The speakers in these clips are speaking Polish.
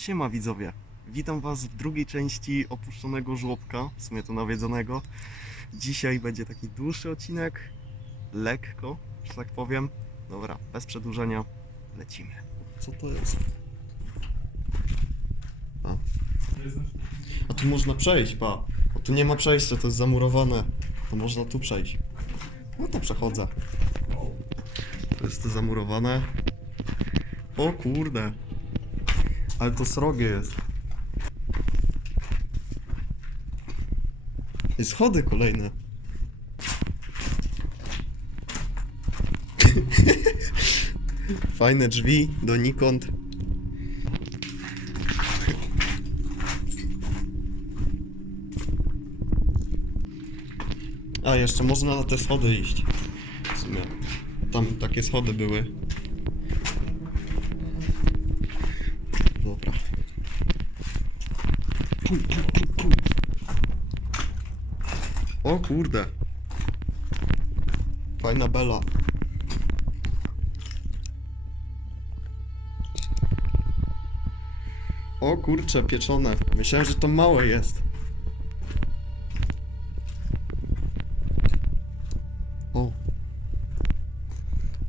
Siema widzowie, witam was w drugiej części opuszczonego żłobka, w sumie to nawiedzonego. Dzisiaj będzie taki dłuższy odcinek, lekko, że tak powiem. Dobra, bez przedłużenia, lecimy. Co to jest? A, A tu można przejść, pa. Bo tu nie ma przejścia, to jest zamurowane. To można tu przejść. No to przechodzę. To jest to zamurowane. O kurde. Ale to srogie jest. I schody kolejne. Fajne drzwi donikąd. A, jeszcze można na te schody iść. W sumie. Tam takie schody były. Dobra. Pu, pu, pu, pu. O kurde. Fajna bela. O kurcze, pieczone. Myślałem, że to małe jest. O.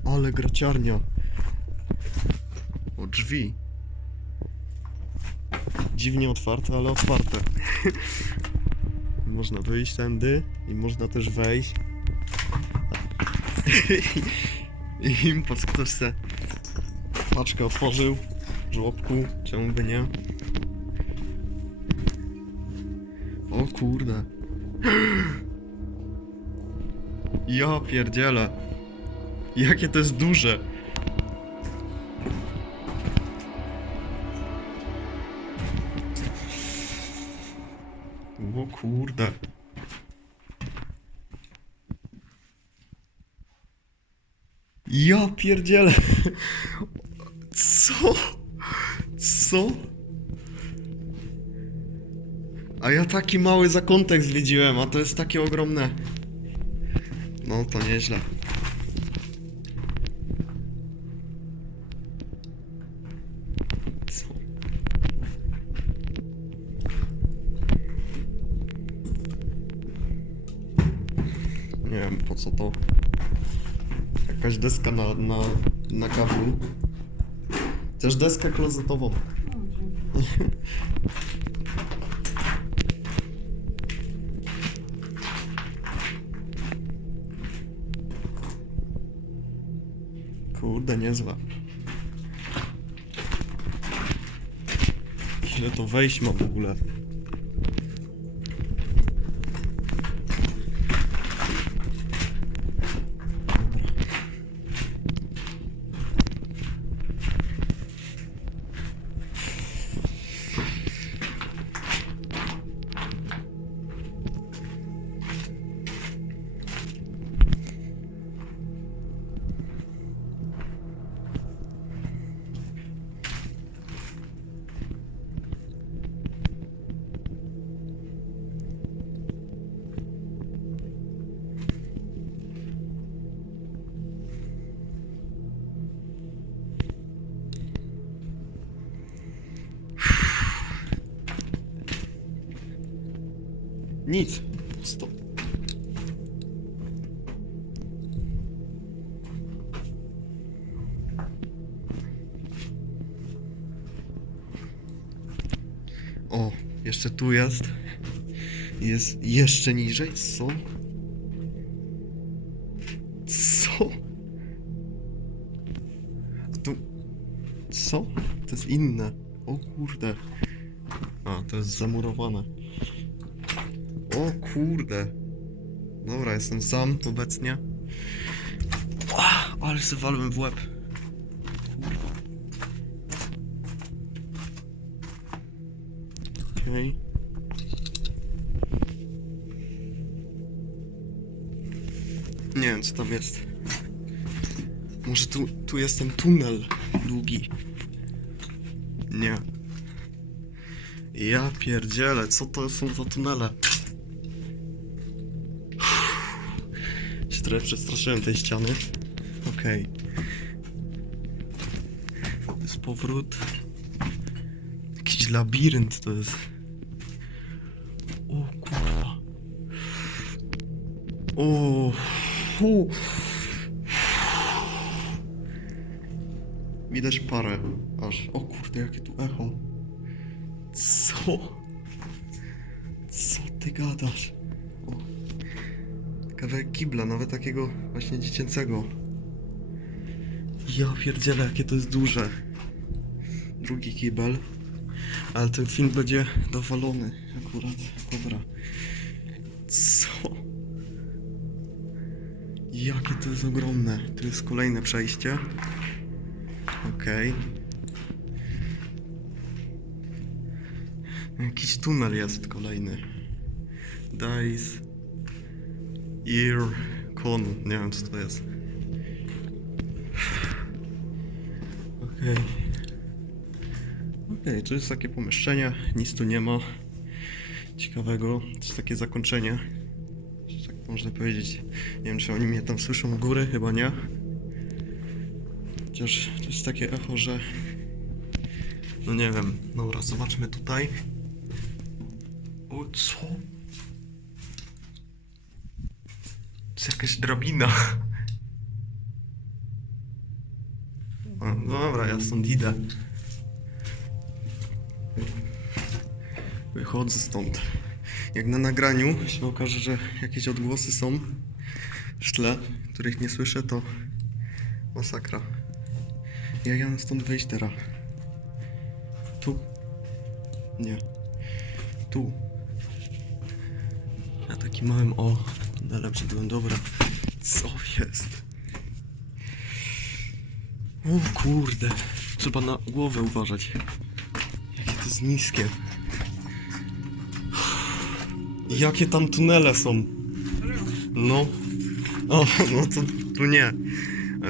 Ale graciarnia. O drzwi. Dziwnie otwarte, ale otwarte. można wyjść tędy i można też wejść. I impost ktoś se paczkę otworzył w żłobku, czemu by nie? O kurde. Ja pierdzielę. Jakie to jest duże. Kurde. Ja pierdzielę. Co? Co? A ja taki mały zakątek zwiedziłem, a to jest takie ogromne. No to nieźle. Deska na, na, na kablu. Też deskę klozetową. Kurde, niezła. Ile to wejść ma w ogóle? Nic. Stop. O, jeszcze tu jest. Jest jeszcze niżej. Co? Co? Tu. Co? To jest inne. O kurde. A, to jest zamurowane. Kurde. Dobra, jestem sam obecnie. Ale sobie walłem w łeb. Kurwa. Okej. Nie wiem co tam jest. Może tu, tu jest ten tunel długi. Nie. Ja pierdzielę, co to są za tunele? Trochę przestraszyłem tej ściany. Okej. To jest powrót. labirynt to jest. O kurwa. O. Fu. Widać parę aż. O kurde, jakie tu echo. Co? Co ty gadasz? Kawałek kibla, nawet takiego właśnie dziecięcego. Ja pierdzielę, jakie to jest duże. Drugi kibel. Ale ten film będzie dowalony akurat. Dobra. Co? Jakie to jest ogromne. Tu jest kolejne przejście. Okej. Jakiś tunel jest kolejny. Dice. Ear. Con. Nie wiem co to jest. Okej. Okej, to jest takie pomieszczenie. Nic tu nie ma. Ciekawego. To jest takie zakończenie. Tak można powiedzieć. Nie wiem, czy oni mnie tam słyszą u góry. Chyba nie. Chociaż to jest takie echo, że... No nie wiem. Dobra, zobaczmy tutaj. O, co? Jest jakaś drabina. O, dobra, ja stąd idę. Wychodzę stąd. Jak na nagraniu się okaże, że jakieś odgłosy są w tle, których nie słyszę, to masakra. Jak ja mam stąd wyjść teraz? Tu? Nie. Tu. Ja takim małym o tunelem szedłem, dobra. Co jest? O kurde. Trzeba na głowę uważać. Jakie to jest niskie. Jakie tam tunele są? No. O, no to tu nie.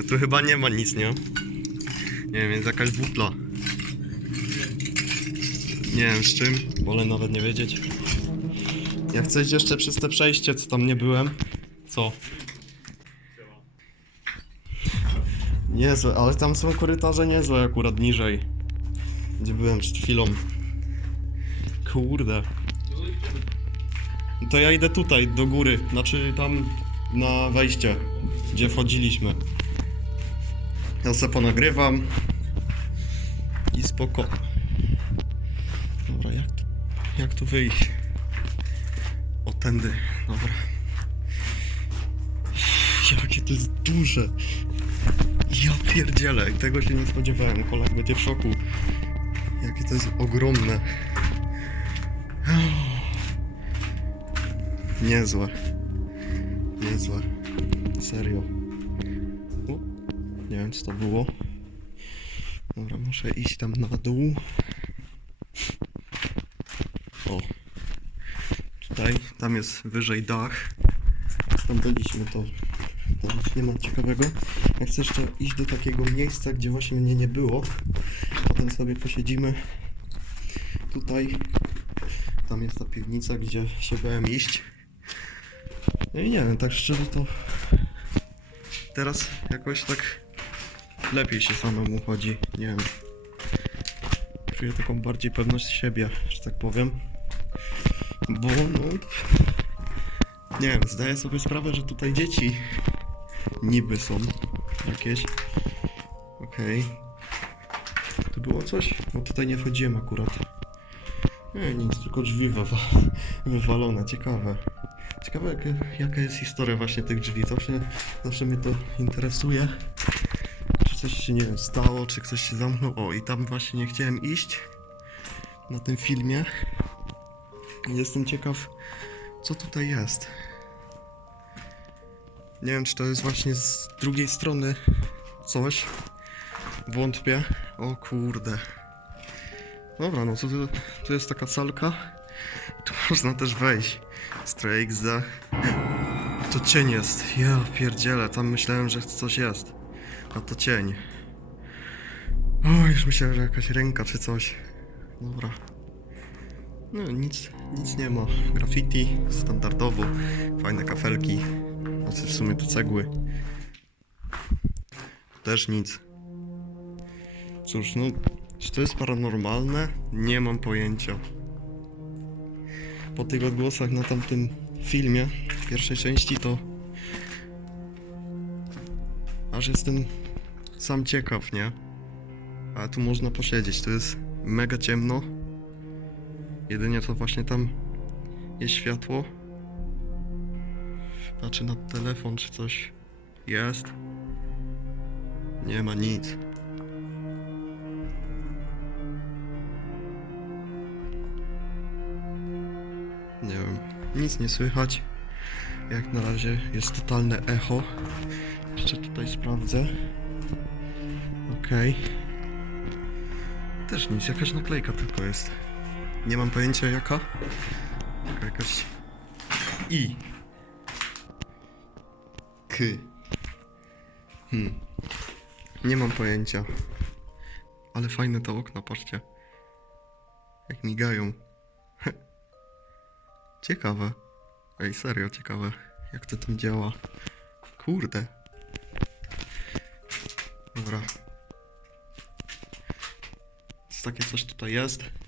Tu chyba nie ma nic, nie? Nie wiem, jest jakaś butla. Nie wiem z czym, wolę nawet nie wiedzieć. Ja chcę iść jeszcze przez te przejście, co tam nie byłem. Co? Niezłe, ale tam są korytarze niezłe akurat niżej. Gdzie byłem przed chwilą. Kurde. To ja idę tutaj, do góry. Znaczy tam na wejście, gdzie wchodziliśmy. Ja se ponagrywam. I spoko. Dobra, jak tu, jak tu wyjść? Tędy, dobra. Jakie to jest duże. Ja pierdzielę, tego się nie spodziewałem. Kolak będzie w szoku. Jakie to jest ogromne. Niezłe. Niezłe. Serio. U, nie wiem co to było. Dobra, muszę iść tam na dół. O. Tutaj, tam jest wyżej dach. Tam byliśmy, to, nic nie ma ciekawego. Chcę jeszcze iść do takiego miejsca, gdzie właśnie mnie nie było. Potem sobie posiedzimy tutaj. Tam jest ta piwnica, gdzie się bałem iść. No i nie wiem, tak szczerze to teraz jakoś tak lepiej się samemu chodzi. Nie wiem. Czuję taką bardziej pewność siebie, że tak powiem. Bo no. Nie wiem, zdaję sobie sprawę, że tutaj dzieci niby są jakieś. Okej. Tu było coś? Bo tutaj nie wchodziłem akurat. Nie, nic, tylko drzwi wywa wywalone, ciekawe. Ciekawe jaka, jaka jest historia właśnie tych drzwi, zawsze, zawsze mnie to interesuje. Czy coś się, nie wiem, stało, czy ktoś się zamknął. O, i tam właśnie nie chciałem iść na tym filmie. Jestem ciekaw, co tutaj jest. Nie wiem, czy to jest właśnie z drugiej strony coś. Wątpię. O kurde. Dobra, no tu, tu jest taka salka. Tu można też wejść. Stray XD. To cień jest. Ja pierdzielę, tam myślałem, że coś jest. A to cień. O, już myślałem, że jakaś ręka czy coś. Dobra. No nic, nic nie ma. Graffiti, standardowo. Fajne kafelki. Znaczy w sumie to cegły. Też nic. Cóż, no Czy to jest paranormalne? Nie mam pojęcia. Po tych odgłosach na tamtym filmie, w pierwszej części, to aż jestem sam ciekaw, nie? Ale tu można posiedzieć, to jest mega ciemno. Jedynie to właśnie tam jest światło. Patrzę na telefon, czy coś jest. Nie ma nic. Nie wiem, nic nie słychać. Jak na razie jest totalne echo. Jeszcze tutaj sprawdzę. Okej. Też nic, jakaś naklejka tylko jest. Nie mam pojęcia jaka. Jakaś i. K. Hmm. Nie mam pojęcia. Ale fajne te okna, patrzcie. Jak migają. Ciekawe. Ej, serio, ciekawe. Jak to tam działa. Kurde. Dobra. Takie coś tutaj jest.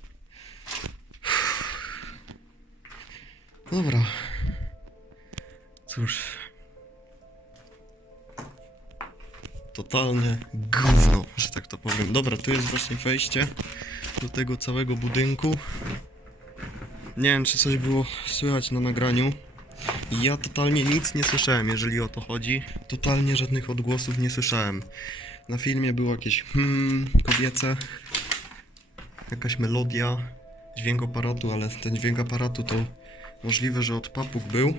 Dobra. Cóż. Totalne gówno, że tak to powiem. Dobra, tu jest właśnie wejście do tego całego budynku. Nie wiem, czy coś było słychać na nagraniu. Ja totalnie nic nie słyszałem, jeżeli o to chodzi. Totalnie żadnych odgłosów nie słyszałem. Na filmie było jakieś hmm kobiece, jakaś melodia, dźwięk aparatu, ale ten dźwięk aparatu to możliwe, że od papug był.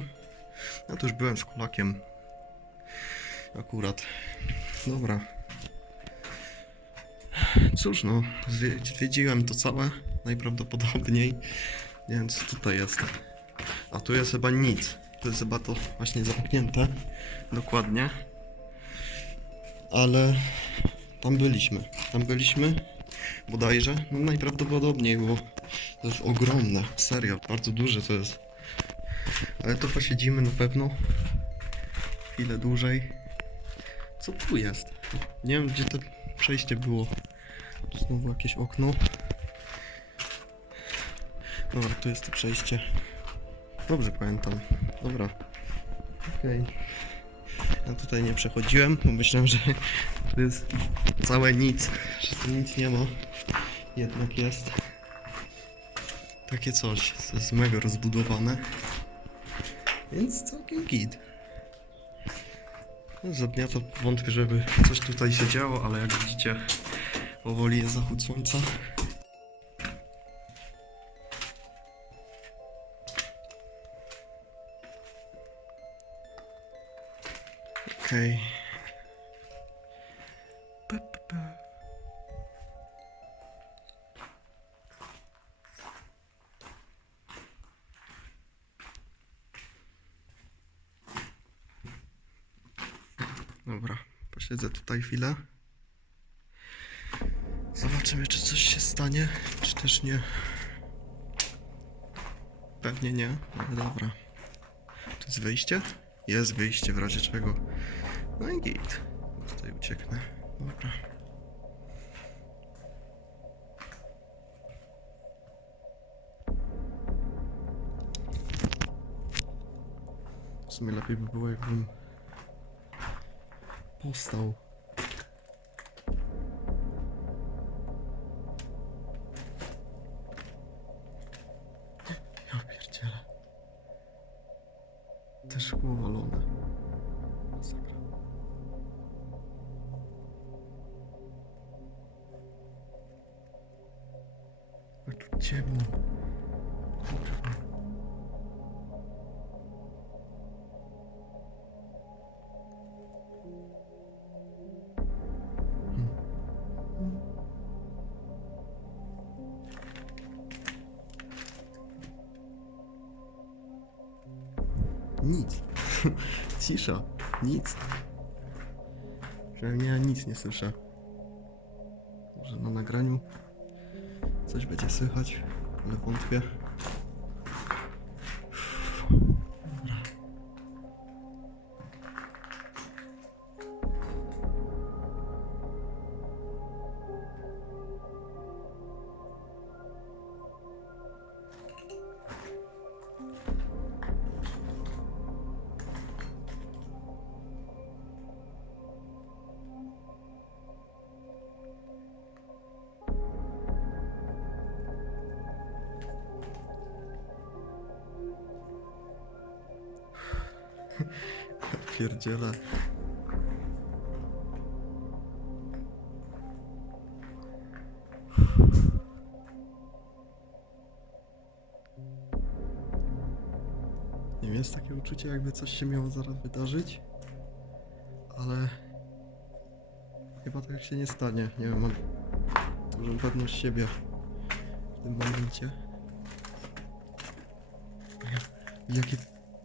Ja to już byłem z kulakiem. Akurat. Dobra. Cóż no, zwie- zwiedziłem to całe, najprawdopodobniej, więc tutaj jest. A tu jest chyba nic. Tu jest chyba to właśnie zamknięte. Dokładnie. Ale tam byliśmy. Tam byliśmy bodajże. No najprawdopodobniej, bo to jest ogromne. Serio, bardzo duże to jest. Ale to posiedzimy na pewno. Chwilę dłużej. Co tu jest? Nie wiem, gdzie to przejście było. Znowu jakieś okno. Dobra, tu jest to przejście. Dobrze pamiętam. Dobra. Okej. Ja tutaj nie przechodziłem, bo myślałem, że to jest całe nic. Że tu nic nie ma. Jednak jest. Takie coś. Jest mega rozbudowane. Więc całkiem git. No, Za dnia to wątpię, żeby coś tutaj się działo, ale jak widzicie, powoli jest zachód słońca. Okej. Pa, tutaj chwilę. Zobaczymy, czy coś się stanie, czy też nie. Pewnie nie, ale dobra. To jest wyjście? Jest wyjście w razie czego. No i git. Tutaj ucieknę. Dobra. W sumie lepiej by było, jakbym postał. Ciemno. Kurwa. Nic. Cisza. Nic. Przynajmniej ja nic nie słyszę. Może na nagraniu coś będzie słychać, ale wątpię. Pierdziele. Nie wiem, jest takie uczucie, jakby coś się miało zaraz wydarzyć, ale chyba tak się nie stanie. Nie wiem, mam dużą pewność siebie w tym momencie. Ja- Jakie,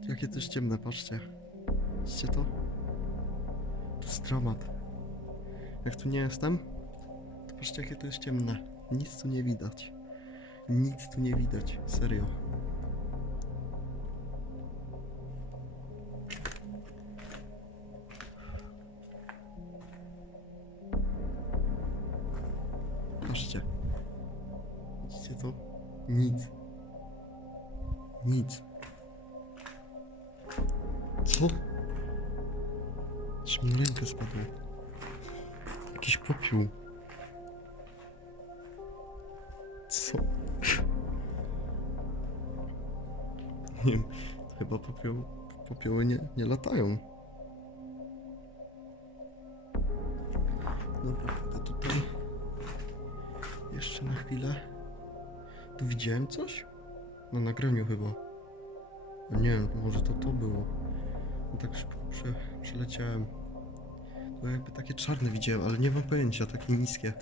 jakie jest ciemne, patrzcie. Widzicie to? To jest dramat. Jak tu nie jestem, to patrzcie jakie to jest ciemne. Nic tu nie widać. Nic tu nie widać, serio. Nie wiem, chyba popioł, popioły nie, nie latają. Dobra, pójdę tutaj. Jeszcze na chwilę. Tu widziałem coś? Na nagraniu chyba. No nie wiem, może to to było. No tak szybko prze, przeleciałem. To jakby takie czarne widziałem, ale nie mam pojęcia, takie niskie.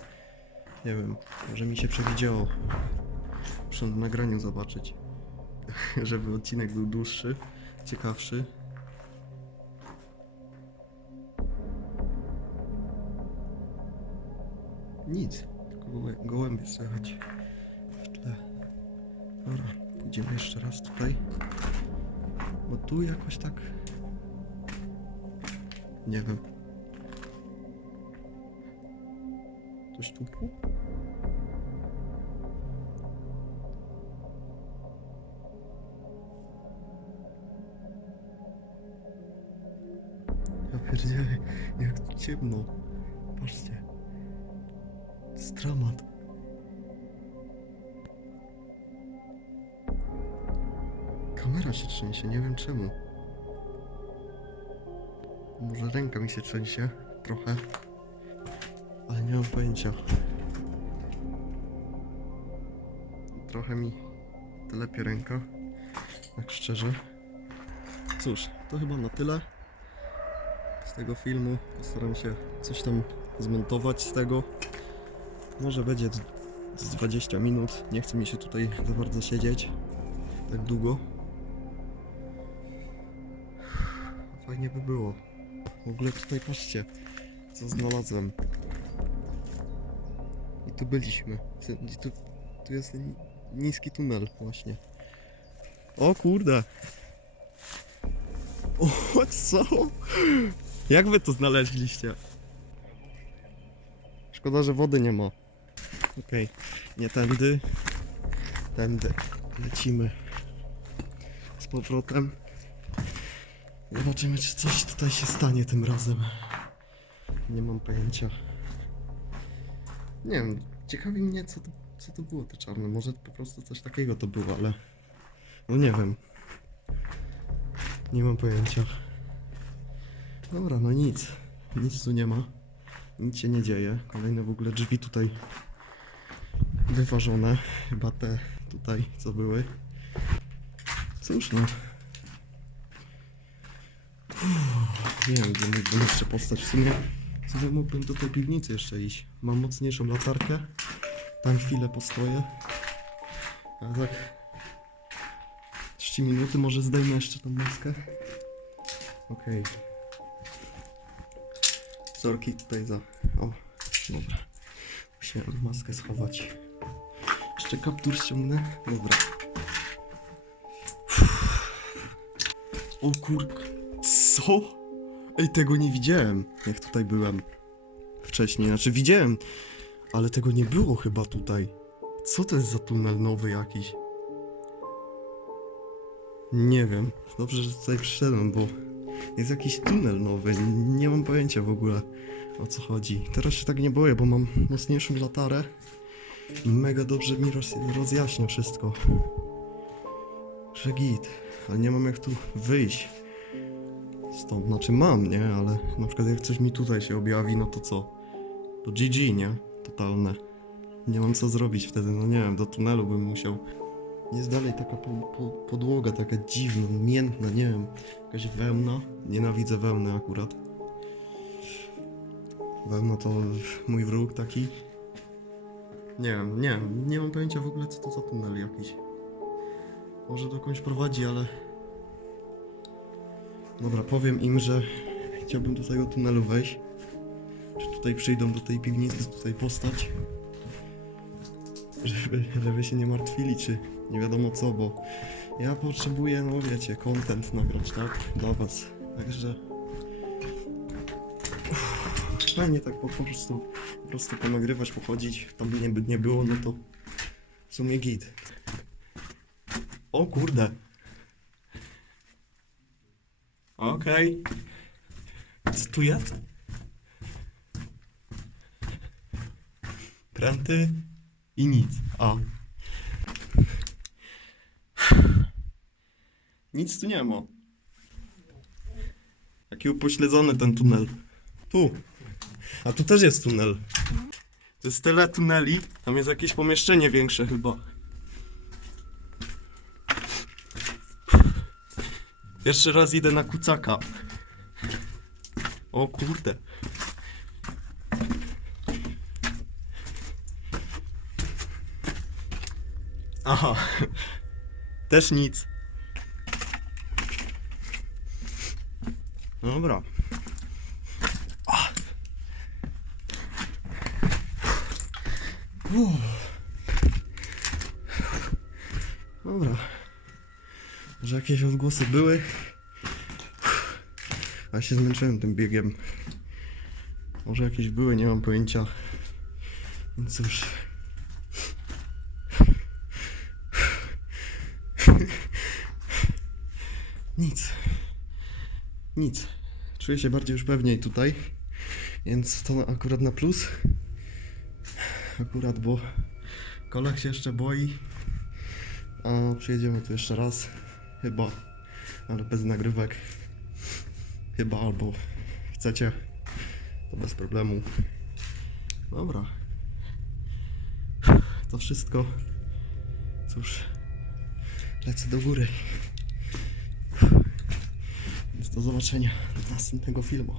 Nie wiem, może mi się przewidziało. Muszę na nagraniu zobaczyć. Żeby odcinek był dłuższy, ciekawszy. Nic, tylko gołę, gołębie słychać w tle. Dobra, pójdziemy jeszcze raz tutaj. Bo tu jakoś tak... Nie wiem. Coś tu ciemno. Patrzcie. To. Kamera się trzęsie, nie wiem czemu. Może ręka mi się trzęsie trochę, ale nie mam pojęcia. Trochę mi telepie ręka, tak szczerze. Cóż, to chyba na tyle tego filmu. Postaram się coś tam zmontować z tego. Może będzie z- z 20 minut. Nie chce mi się tutaj za bardzo siedzieć tak długo. Fajnie by było. W ogóle tutaj patrzcie, co znalazłem. I tu byliśmy. Tu, tu, jest ni- niski tunel właśnie. O kurde! O, co? Jak wy to znaleźliście? Szkoda, że wody nie ma. Okej, nie tędy. Tędy. Lecimy. Z powrotem. Zobaczymy, czy coś tutaj się stanie tym razem. Nie mam pojęcia. Nie wiem, ciekawi mnie, co to, co to było te czarne. Może po prostu coś takiego to było, ale... No nie wiem. Nie mam pojęcia. Dobra, no nic. Nic tu nie ma. Nic się nie dzieje. Kolejne w ogóle drzwi tutaj wyważone. Chyba te tutaj, co były. Cóż no. Uff, Nie wiem, gdzie mógłbym jeszcze postać. W sumie, w sumie mógłbym do tej piwnicy jeszcze iść. Mam mocniejszą latarkę. Tam chwilę postoję. A tak... 3 minuty, może zdejmę jeszcze tą maskę. Okej. Sorki tutaj za... O, dobra. Musiałem maskę schować. Jeszcze kaptur ściągnę. Dobra. O kur... Co? Ej, tego nie widziałem, jak tutaj byłem. Wcześniej, znaczy widziałem, ale tego nie było chyba tutaj. Co to jest za tunel nowy jakiś? Nie wiem. Dobrze, że tutaj przyszedłem, bo jest jakiś tunel nowy. Nie mam pojęcia w ogóle o co chodzi. Teraz się tak nie boję, bo mam mocniejszą latarę i mega dobrze mi roz, rozjaśnia wszystko. Że ale nie mam jak tu wyjść. stąd. Znaczy mam, nie? Ale na przykład jak coś mi tutaj się objawi, no to co? To GG, nie? Totalne. Nie mam co zrobić wtedy, no nie wiem, do tunelu bym musiał. Jest dalej taka po, po, podłoga, taka dziwna, miętna, nie wiem, jakaś wełna. Nienawidzę wełny akurat. Wełna to mój wróg taki. Nie wiem, nie nie mam pojęcia w ogóle co to za tunel jakiś. Może dokądś prowadzi, ale... Dobra, powiem im, że chciałbym do tego tunelu wejść. Czy tutaj przyjdą do tej piwnicy, tutaj postać. Żeby, żeby się nie martwili, czy nie wiadomo co, bo ja potrzebuję, no wiecie, content nagrać, tak? Dla was. Także... Fajnie tak po, po prostu, po prostu ponagrywać, pochodzić. Tam nie, nie było, no to w sumie git. O kurde. Okej. Co tu jest? Pręty i nic. A. Nic tu nie ma. Jaki upośledzony ten tunel. Tu. A tu też jest tunel. To jest tyle tuneli. Tam jest jakieś pomieszczenie większe chyba. Jeszcze raz idę na kucaka. O kurde. Aha. Też nic. Dobra. Ah. Uff. Dobra. Może jakieś odgłosy były? A się zmęczyłem tym biegiem. Może jakieś były, nie mam pojęcia. Więc cóż. Nic. Nic. Czuję się bardziej już pewniej tutaj. Więc to akurat na plus. Akurat, bo kolek się jeszcze boi. A przyjedziemy tu jeszcze raz. Chyba. Ale bez nagrywek. Chyba, albo chcecie. To bez problemu. Dobra. To wszystko. Cóż. Lecę do góry. Do zobaczenia do następnego filmu.